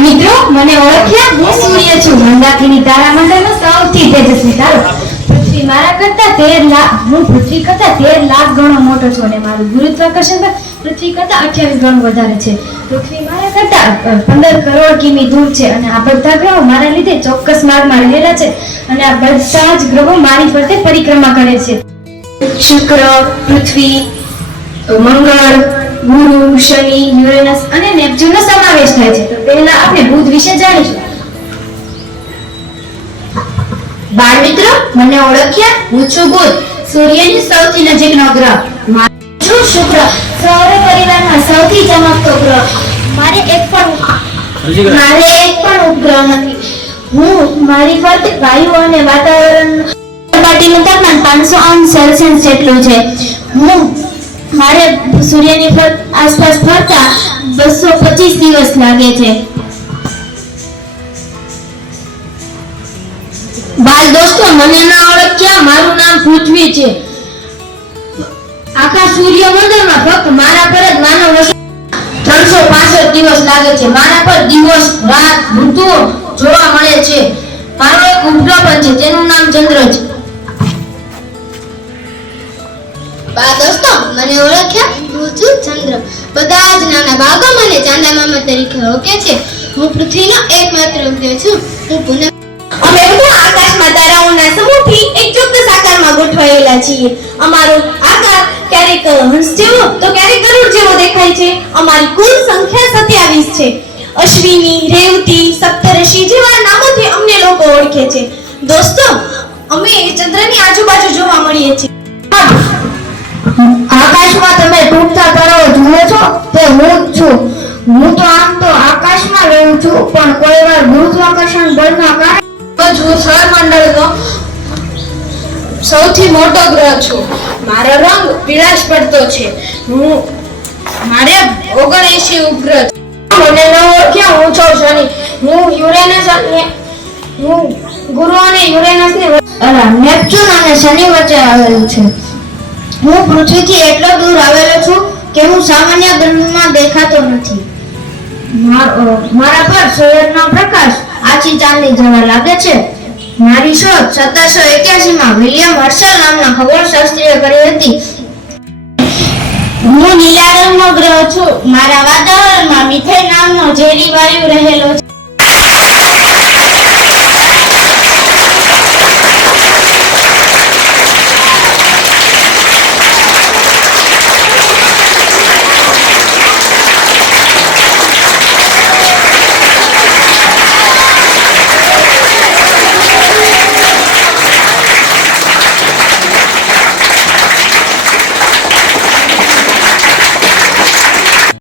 મિત્રો, મને ઓળખ્યા? હું સૂર્ય છું, મંદાકિની તારામંડળનો સૌથી તેજસ્વી તારો. પૃથ્વી મારા કરતા 13 લાખ, હું પૃથ્વી કરતા 13 લાખ ગણો મોટો છું અને મારું ગુરુત્વાકર્ષણ બળ પૃથ્વી કરતા 28 ગણું વધારે છે. પૃથ્વી મારા કરતા 15 કરોડ કિમી દૂર છે અને આ બધા ગ્રહો મારા લીધે ચોક્કસ માર્ગમાં રહેલા છે અને આ બધા જ ગ્રહો મારી ફરતે પરિક્રમા કરે છે. શુક્ર, પૃથ્વી, મંગળ, ગુરુ, શનિ, યુરેનસ અને નેપચ્યુનનો સમાવેશ થાય છે. તો પહેલા આપણે બુધ વિશે જાણીશું. બાળ મિત્રો, મને ઓળખ્યા? હું છું બુધ, સૂર્યની સૌથી નજીકનો ગ્રહ. છું શુક્ર, સૌર પરિવારમાં સૌથી ચમકતો ગ્રહ. મારે એક પણ ઉપગ્રહ નથી. હું મારી ફરતે વાયુ અને વાતાવરણ સપાટીનું તાપમાન 500 અંશ સેલ્સિયસ જેટલું છે. મારે સૂર્યની આસપાસ ફરતા 225 દિવસ લાગે છે. બાળ દોસ્તો, મને ના ઓળખ્યા? મારું નામ પૃથ્વી છે. આખા સૂર્યમંડળમાં ફક્ત મારા પર જ માનવ વસવાટ 365 દિવસ લાગે છે. મારા પર દિવસ, રાત, ઋતુઓ જોવા મળે છે. મારો એક ઉપગ્રહ પણ છે, તેનું નામ ચંદ્ર છે. બા દોસ્તો, મને ઓળખ્યા? હું છું ચંદ્ર. બધા જ નાના બાળકો મને ચાંદા મામા તરીકે ઓળખે છે. હું પૃથ્વીનો એકમાત્ર ઉપગ્રહ છું. હું પુનઃ અમે બધા આકાશમાં તારાઓના સમૂહથી એક ચોક્કસ આકારમાં ગોઠવાયેલા છીએ. અમારો આકાર ક્યારેક હંસ જેવો તો ક્યારેક ગરુડ જેવો દેખાય છે. અમારી કુલ સંખ્યા 27 છે. અશ્વિની, રેવતી, સપ્તર્ષિ જેવા નામોથી અમને લોકો ઓળખે છે. દોસ્તો, અમે ચંદ્રની આજુબાજુ જોવા મળીએ છીએ. આકાશમાં તમે તૂટતા તારાઓ જુઓ છો? તે હું જ છું. હું તો આમ તો આકાશમાં રહું છું, પણ કોઈ વાર ગુરુત્વાકર્ષણ બળના કારણે હું સૌરમંડળનો સૌથી મોટો ગ્રહ છું. મારો રંગ પીળાશ પડતો છે. મારે 79 ઉપગ્રહ છે. મને ન ઓળખ્યા? હું છું શનિ. હું ગુરુ અને યુરેનસની નેપચ્યુન અને શનિ વચ્ચે આવેલું છે. હું પૃથ્વીથી એટલો દૂર આવેલો છું કે હું સામાન્ય ગ્રહમાં દેખાતો નથી. મારા પર સૂર્યનો પ્રકાશ આછી ચાંદની જેવા લાગે છે. મારી શોધ 1781 વિલિયમ હર્શલ નામના ખગોળશાસ્ત્રીએ કરી હતી. હું લીલા રંગનો ગ્રહ છું. મારા વાતાવરણમાં મિથેન નામનો ઝેરી વાયુ રહેલો